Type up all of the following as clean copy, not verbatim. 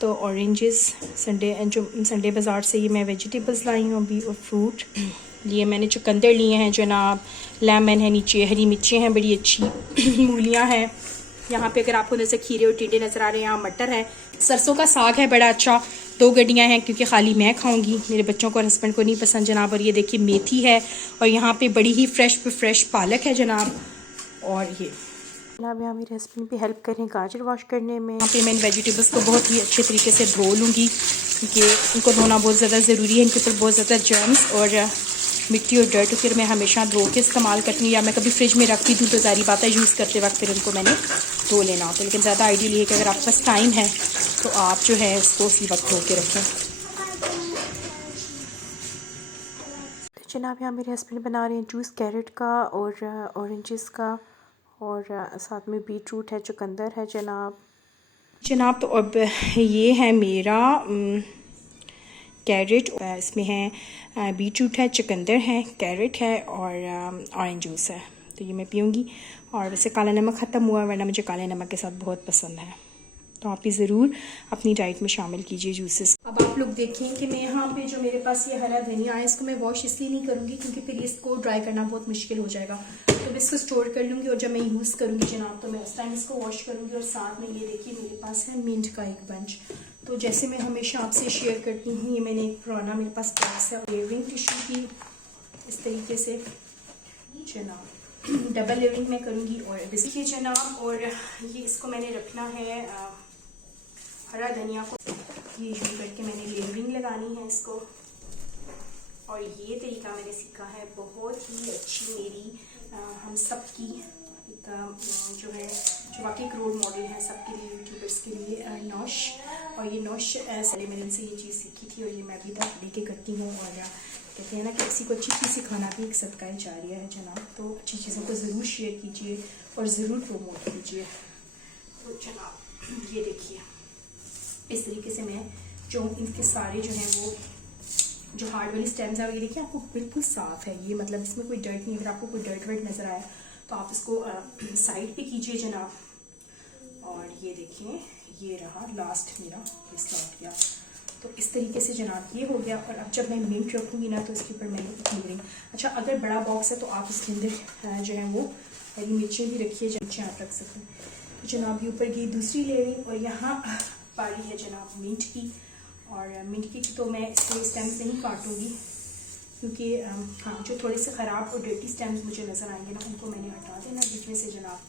तो oranges Sunday बाज़ार से ये मैं वेजिटेबल्स लाई हूँ अभी, और फ्रूट लिए मैंने चुकंदर लिए हैं जनाब, लेमन है, नीचे हरी मिर्चें हैं बड़ी अच्छी, मूलियाँ हैं यहाँ पे, अगर आपको नज़र खीरे और टीडे नज़र आ रहे हैं, यहाँ मटर है, सरसों का साग है बड़ा अच्छा, 2 गड्डियाँ हैं क्योंकि खाली मैं खाऊंगी, मेरे बच्चों को और हस्बैंड को नहीं पसंद जनाब। और ये देखिए मेथी है, और यहाँ पे बड़ी ही फ्रेश पालक है जनाब। और ये जनाब यहाँ मेरे हस्बैंड भी हेल्प करें गाजर वॉश करने में। यहाँ पे मैं इन वेजिटेबल्स को बहुत ही अच्छे तरीके से धो लूँगी क्योंकि इनको धोना बहुत ज़्यादा ज़रूरी है, इनके ऊपर बहुत ज़्यादा जर्म्स और मिट्टी और डर्ट फिर मैं हमेशा धो के इस्तेमाल करती हूँ, या मैं कभी फ्रिज में रखती हूँ तो सारी बातें यूज़ करते वक्त फिर उनको मैंने धो लेना होता है। लेकिन ज़्यादा आइडियल ये है कि अगर आपके पास टाइम है तो आप जो है इसको उसी वक्त धो के रखें। तो जनाब यहाँ मेरे हस्बैंड बना रहे हैं जूस कैरेट का और ऑरेंजेस का, और साथ में बीट रूट है, चुकंदर है जनाब। तो अब ये है मेरा कैरेट, इसमें है बीट रूट है, चुकंदर है, कैरेट है और ऑरेंज जूस है, तो ये मैं पीऊँगी। और वैसे काला नमक ख़त्म हुआ, वरना मुझे काले नमक के साथ बहुत पसंद है, तो आप भी ज़रूर अपनी डाइट में शामिल कीजिए जूसेस। अब आप लोग देखें कि मैं यहाँ पे जो मेरे पास ये हरा धनिया है, इसको मैं वॉश इसलिए नहीं करूँगी क्योंकि फिर इसको ड्राई करना बहुत मुश्किल हो जाएगा, तो मैं इसको स्टोर कर लूँगी और जब मैं यूज़ करूँगी जनाब तो मैं उस टाइम इसको वॉश करूँगी। और साथ में ये देखिए मेरे पास है मिंट का एक बंच, तो जैसे मैं हमेशा आपसे शेयर करती हूँ, ये मैंने एक पुराना मेरे पास बॉक्स है लेवरिंग टिश्यू की, इस तरीके से जनाब डबल लेवरिंग में करूँगी। और देखिए जनाब, और ये इसको मैंने रखना है हरा धनिया को ये यूँ करके मैंने लेवरिंग लगानी है इसको। और ये तरीका मैंने सीखा है, बहुत ही अच्छी मेरी हम सब की एक जो है जो वाकई एक रोल मॉडल है सबके लिए, यूट्यूबर्स के लिए, नौश। और ये नौश पहले मैंने इनसे ये चीज़ सीखी थी और ये मैं अभी तक लेके करती हूँ। और कहते हैं ना कि किसी को अच्छी चीज़ सिखाना भी एक सदका जारिया है जनाब, तो अच्छी चीज़ों को ज़रूर शेयर कीजिए और ज़रूर प्रमोट कीजिए। तो जनाब ये देखिए इस तरीके से मैं जो इनके सारे जो हैं वो जो हार्ड वाली स्टेम्स है, ये देखिए आपको बिल्कुल साफ़ है ये, मतलब इसमें कोई डर्ट नहीं। अगर आपको कोई डर्ट वर्ट नज़र आया तो आप इसको साइड पे कीजिए जनाब। और ये देखिए ये रहा लास्ट मेरा ये स्लॉट गया, तो इस तरीके से जनाब ये हो गया। और अब जब मैं मिंट रखूँगी ना तो इसके ऊपर मैंने एक लेवरिंग, अच्छा अगर बड़ा बॉक्स है तो आप इसके अंदर जो है वो हरी मिर्चें भी रखिए, मिर्चें आप रख सकते हैं। तो जनाब ये ऊपर गई दूसरी लेवरिंग, और यहाँ पारी है जनाब मिंट की। और मिंट की तो मैं इसके स्टेम्स नहीं काटूँगी क्योंकि हाँ जो थोड़े से ख़राब और डर्टी स्टेम्स मुझे नज़र आएंगे ना उनको मैंने हटा देना बीच में से जनाब,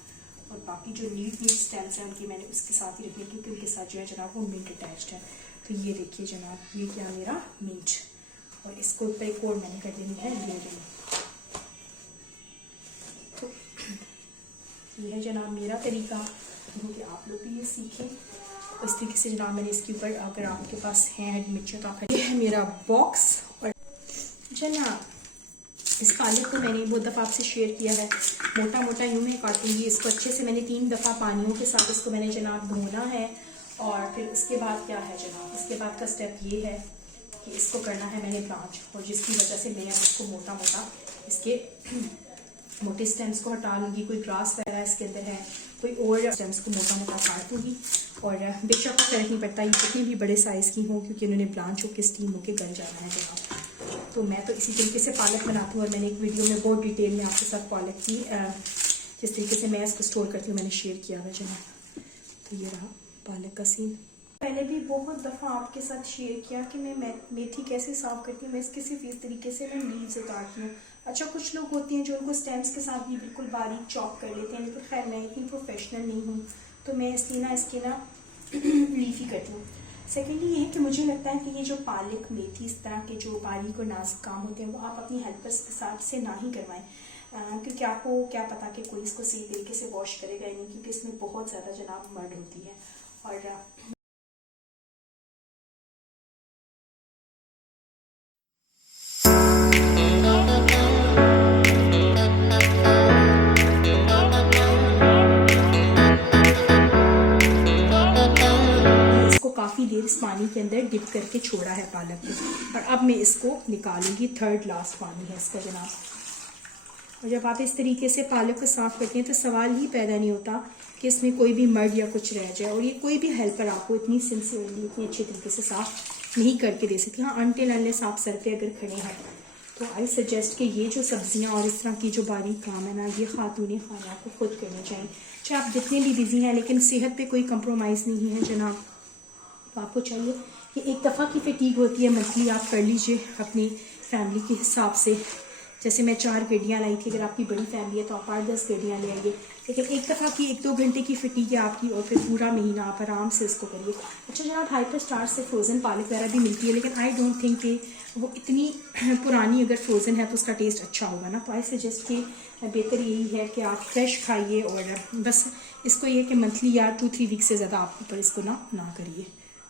और बाकी जो नीट स्टेम्स हैं उनकी मैंने उसके साथ ही रखनी क्योंकि उनके साथ जो है जनाब वो मिंट अटैच्ड है। तो ये देखिए जनाब ये क्या मेरा मिंट, और इसको ऊपर एक और मैंने कर देनी है लेवरिंग। तो ये है जनाब मेरा तरीका, क्योंकि आप लोग भी ये सीखें। इस तरीके से जनाब मैंने इसके ऊपर, अगर आपके पास हैं हरी मिर्चें तो आप, ये है मेरा बॉक्स। और जनाब इस पालक को मैंने बहुत दफ़ा आपसे शेयर किया है, मोटा मोटा यूँ मैं काटूँगी इसको अच्छे से। मैंने 3 दफ़ा पानियों के साथ इसको मैंने जनाब धोना है। और फिर उसके बाद क्या है जनाब, उसके बाद का स्टेप ये है कि इसको करना है मैंने ब्लांच, और जिसकी वजह से मैं इसको मोटा मोटा इसके मोटे स्टेम्स को हटा लूँगी। कोई ग्रास वगैरह इसके अंदर है, कोई और स्टेम्स को मोटा मोटा काट लूँगी। और बेशक का फर्क नहीं पड़ता ये कितने भी बड़े साइज़ की हो, क्योंकि उन्होंने ब्लांच होकर स्टीम होकर गल जाना है जनाब। तो मैं तो इसी तरीके से पालक बनाती हूँ, और मैंने एक वीडियो में बहुत डिटेल में आपके साथ पालक की जिस तरीके से मैं इसको स्टोर करती हूँ मैंने शेयर किया है जनाब। तो ये रहा पालक का सीन। पहले भी बहुत दफ़ा आपके साथ शेयर किया कि मैं मेथी कैसे साफ़ करती हूँ। मैं इसके सिर्फ इस तरीके से मैं लीव्स उतारती हूँ। अच्छा कुछ लोग होते हैं जो उनको स्टेम्स के साथ भी बिल्कुल बारीक चॉप कर लेते हैं, लेकिन खैर मैं इतनी प्रोफेशनल नहीं हूँ, तो मैं इसलिए ना इसके ना लीफ ही करती हूँ। सेकेंडली ये कि मुझे लगता है कि ये जो पालक मेथी इस तरह के जो बारीक और नाजुक काम होते हैं वो आप अपनी हेल्पर्स के साथ से ना ही करवाएं, क्योंकि आपको क्या पता कि कोई इसको सही तरीके से वॉश करेगा ही नहीं, क्योंकि इसमें बहुत ज़्यादा जनाब मर्ड होती है। और काफ़ी देर इस पानी के अंदर डिप करके छोड़ा है पालक को, और अब मैं इसको निकालूंगी। थर्ड लास्ट पानी है इसका जनाब। और जब आप इस तरीके से पालक को साफ़ करते हैं तो सवाल ही पैदा नहीं होता कि इसमें कोई भी मर्ड या कुछ रह जाए। और ये कोई भी हेल्पर आपको इतनी सिंसियरली इतनी अच्छी तरीके से साफ़ नहीं करके दे सकती। हाँ, अनटिल अनलेस आप सर पे अगर खड़े हैं तो आई सजेस्ट कि ये जो सब्जियां और इस तरह की जो बारीक काम है ना, ये खातून खाना को खुद करना चाहिए। चाहे आप जितने भी बिजी हैं, लेकिन सेहत पे कोई कंप्रोमाइज़ नहीं है जनाब। तो आपको चाहिए कि एक दफ़ा की फटीग होती है मंथली, आप कर लीजिए अपनी फैमिली के हिसाब से। जैसे मैं 4 गड्डियाँ लाई थी, अगर आपकी बड़ी फैमिली है तो आप 8-10 गड्डियाँ ले आइए। लेकिन एक दफ़ा की 1-2 घंटे की फटीग है आपकी, और फिर पूरा महीना आप आराम से इसको करिए। अच्छा जनाब, हाइपर स्टार से फ्रोज़न पालक वगैरह भी मिलती है, लेकिन आई डोंट थिंक कि वो इतनी पुरानी अगर फ्रोज़न है तो उसका टेस्ट अच्छा होगा ना। तो आई सजेस्ट कि बेहतर यही है कि आप फ्रेश खाइए, और बस इसको ये कि मंथली या 2-3 वीक से ज़्यादा आप ऊपर इसको ना करिए।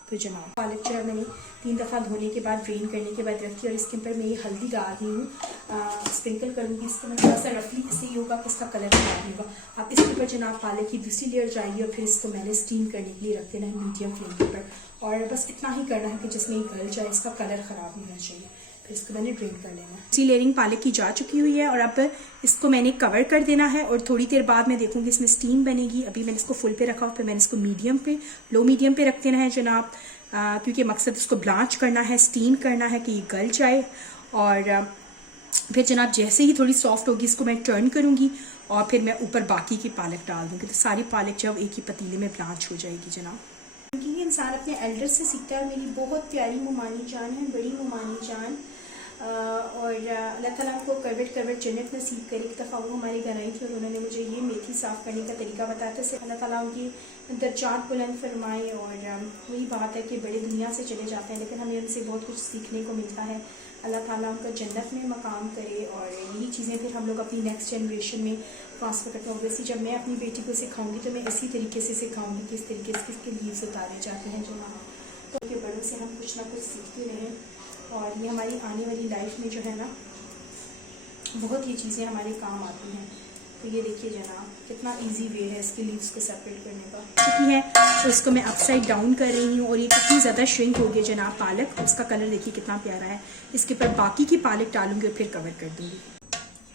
तो जनाब, पालक जो है मैंने 3 दफ़ा धोने के बाद, ड्रेन करने के बाद रखी, और इसके ऊपर मैं ये हल्दी डाल रही हूँ, स्प्रिंकल करूँगी इसको मैं थोड़ा सा रफली। इससे ये होगा कि इसका कलर खराब नहीं होगा। आप इसके ऊपर जनाब पालक की दूसरी लेयर जाइए, और फिर इसको मैंने स्टीम करने के लिए रख देना है मीडियम फ्लेम के ऊपर। और बस इतना ही करना है कि जिसमें ये गल जाए, इसका कलर ख़राब नहीं होना चाहिए। फिर इसको मैंने ड्रेन कर लेना है। दूसरी लेयरिंग पालक की जा चुकी हुई है, और अब इसको मैंने कवर कर देना है, और थोड़ी देर बाद मैं देखूँगी इसमें स्टीम बनेगी। अभी मैंने इसको फुल पे रखा, फिर मैंने इसको लो मीडियम पे रख देना है जनाब, क्योंकि मकसद इसको ब्लांच करना है, स्टीम करना है कि ये गल जाए। और फिर जनाब जैसे ही थोड़ी सॉफ्ट होगी इसको मैं टर्न करूँगी, और फिर मैं ऊपर बाकी की पालक डाल दूँगी। तो सारी पालक जब एक ही पतीले में ब्लांच हो जाएगी जनाब। क्योंकि ये इंसान अपने एल्डर से सीखता है। मेरी बहुत प्यारी मुमानी जान है, बड़ी मुमानी जान, और अल्लाह ताला को करवट जन्नत नसीब करे। एक दफ़ा वो हमारे घर आई थी और उन्होंने मुझे ये मेथी साफ़ करने का तरीका बताया था। अल्लाह ताला उनकी दर्जात बुलंद फरमाए। और वही बात है कि बड़े दुनिया से चले जाते हैं, लेकिन हमें उनसे बहुत कुछ सीखने को मिलता है। अल्लाह ताला उनका जन्नत में मकाम करे, और यही चीज़ें फिर हम लोग अपनी नेक्स्ट जनरेशन में ट्रांसफ़र करते हैं। ऑब्वियसली जब मैं अपनी बेटी को सिखाऊंगी तो मैं इसी तरीके से सिखाऊंगी, किस तरीके से किसके लीव्स उतारे जाते हैं जो वहाँ। तो उनके बड़ों से हम कुछ ना कुछ सीखते रहें, और ये हमारी आने वाली लाइफ में जो है ना, बहुत ही चीज़ें हमारे काम आती हैं। तो ये देखिए जनाब, कितना इजी वे है इसके लीव्स को सेपरेट करने का। चुकी है तो इसको मैं अपसाइड डाउन कर रही हूँ, और ये कितनी ज़्यादा श्रिंक हो गई जनाब पालक। उसका कलर देखिए कितना प्यारा है। इसके ऊपर बाकी की पालक डालूंगी और फिर कवर कर दूँगी।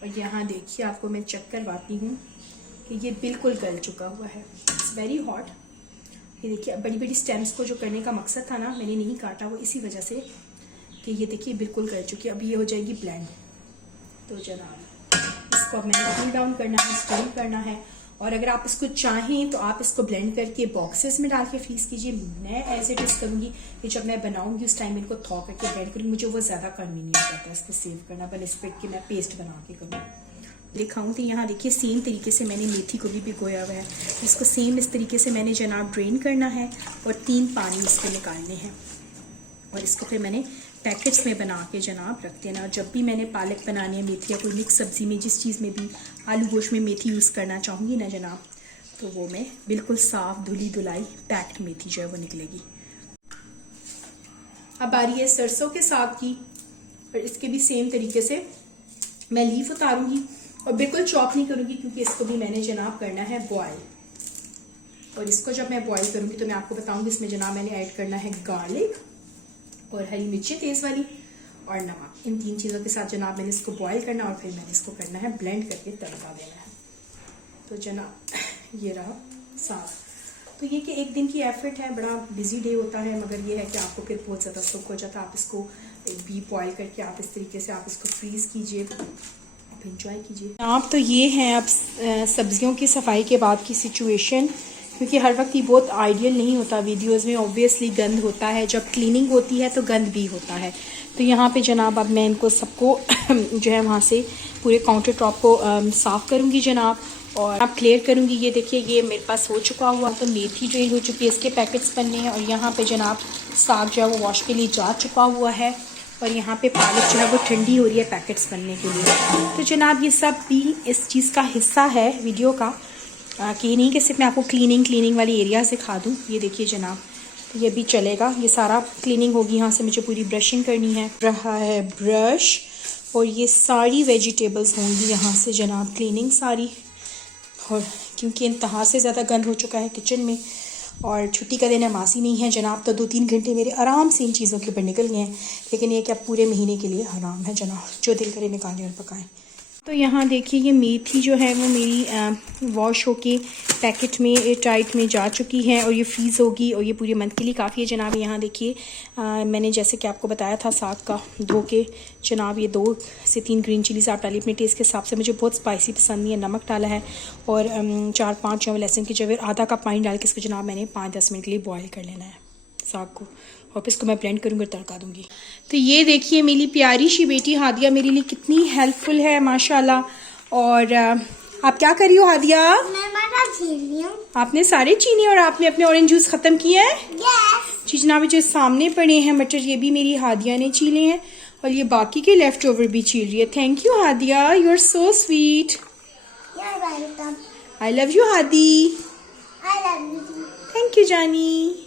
और यहाँ देखिए, आपको मैं चेक करवाती हूँ कि ये बिल्कुल गल चुका हुआ है। It's very hot. ये देखिए, बड़ी बड़ी स्टेम्स को जो करने का मकसद था ना, मैंने नहीं काटा वो इसी वजह से कि ये देखिए बिल्कुल गल चुकी है। अभी ये हो जाएगी ब्लेंड। तो जनाब इसको अब मैंने कूल डाउन करना है, स्टीम करना है। और अगर आप इसको चाहें तो आप इसको ब्लेंड करके बॉक्सेस में डाल के फ्रीज़ कीजिए। मैं एज इट इज़ करूँगी कि जब मैं बनाऊँगी उस टाइम इनको थॉ करके ब्लेंड करूँगी। मुझे वो ज़्यादा कन्वीनियंट रहता है इसको सेव करना, बनस्पत के मैं पेस्ट बना के करूँ। दिखाऊँ तो यहाँ देखिए सेम तरीके से मैंने मेथी को भी भिगोया हुआ है। इसको सेम इस तरीके से मैंने जनाब ड्रेन करना है, और 3 पानी इसके निकालने हैं। और इसको फिर मैंने पैकेट्स में बना के जनाब रख देना। और जब भी मैंने पालक बनानी है, मेथी या कोई मिक्स सब्ज़ी में, जिस चीज़ में भी आलू गोश्त में मेथी यूज़ करना चाहूँगी ना जनाब, तो वो मैं बिल्कुल साफ़ धुली धुलाई पैक्ड मेथी जो है वो निकलेगी। अब आ रही है सरसों के साग की, और इसके भी सेम तरीके से मैं लीफ उतारूँगी, और बिल्कुल चॉप नहीं करूँगी, क्योंकि इसको भी मैंने जनाब करना है बॉयल। और इसको जब मैं बॉयल करूँगी तो मैं आपको बताऊँगी इसमें जनाब मैंने ऐड करना है गार्लिक और हरी मिर्ची तेज़ वाली और नमक। इन 3 चीज़ों के साथ जनाब मैंने इसको बॉयल करना, और फिर मैंने इसको करना है ब्लेंड करके तड़का देना है। तो जनाब ये रहा साग। तो ये कि एक दिन की एफर्ट है, बड़ा बिजी डे होता है, मगर ये है कि आपको फिर बहुत ज़्यादा सुख हो जाता है। आप इसको भी बॉयल करके आप इस तरीके से आप इसको फ्रीज़ कीजिए, आप इंजॉय कीजिए। आप तो ये हैं अब सब्जियों की सफाई के बाद की सिचुएशन, क्योंकि हर वक्त ये बहुत आइडियल नहीं होता। वीडियोस में ऑब्वियसली गंद होता है, जब क्लीनिंग होती है तो गंद भी होता है। तो यहाँ पे जनाब अब मैं इनको सबको जो है वहाँ से पूरे काउंटर टॉप को साफ़ करूँगी जनाब, और आप क्लियर करूँगी। ये देखिए, ये मेरे पास हो चुका हुआ। तो मेथी जो हो चुकी है, इसके पैकेट्स बनने हैं। और यहाँ पे जनाब साग जो है वो वॉश के लिए जा चुका हुआ है, और यहाँ पे पालक जो है वो ठंडी हो रही है पैकेट्स बनने के लिए। तो जनाब ये सब भी इस चीज़ का हिस्सा है वीडियो का, कि नहीं कि सिर्फ मैं आपको क्लीनिंग वाली एरिया सिखा दूँ। ये देखिए जनाब, तो ये भी चलेगा, ये सारा क्लीनिंग होगी। यहाँ से मुझे पूरी ब्रशिंग करनी है, रहा है ब्रश, और ये सारी वेजिटेबल्स होंगी यहाँ से जनाब क्लीनिंग सारी। और क्योंकि इंतहा से ज़्यादा गंद हो चुका है किचन में, और छुट्टी का दिन है, मासी नहीं है जनाब, तो 2-3 घंटे मेरे आराम से इन चीज़ों के ऊपर निकल गए हैं। लेकिन ये कि अब पूरे महीने के लिए आराम है जनाब, जो दिल करे निकालें और पकाएं। तो यहाँ देखिए ये मेथी जो है वो मेरी वॉश होके पैकेट में एयर टाइट में जा चुकी है और ये फ्रीज़ होगी और ये पूरे मंथ के लिए काफ़ी है जनाब। यहाँ देखिए मैंने जैसे कि आपको बताया था साग का धो के जनाब ये 2 से 3 ग्रीन चिलीज़ आप डालिए अपने टेस्ट के हिसाब से। मुझे बहुत स्पाइसी पसंद नहीं है, नमक डाला है और 4-5 जो लहसुन की जवेर आधा कप पानी डाल के इसको जनाब मैंने 5-10 मिनट के लिए बॉयल कर लेना है साग को और फिर इसको मैं ब्लेंड करूँगी और तड़का दूँगी। तो ये देखिए मेरी प्यारी सी बेटी हादिया मेरे लिए कितनी हेल्पफुल है माशाल्लाह। और आप क्या कर रही हो हादिया? मैं मटर छील रही हूँ। आपने सारे चीनी और आपने अपने ऑरेंज जूस ख़त्म किया है? यस। जी जनाब जो सामने पड़े हैं मटर ये भी मेरी हादिया ने छीले हैं और ये बाकी के लेफ्ट ओवर भी छील रही है। Thank you Hadiya, you are so sweet. You are welcome. I love you Hadi. I love you. Thank you जानी।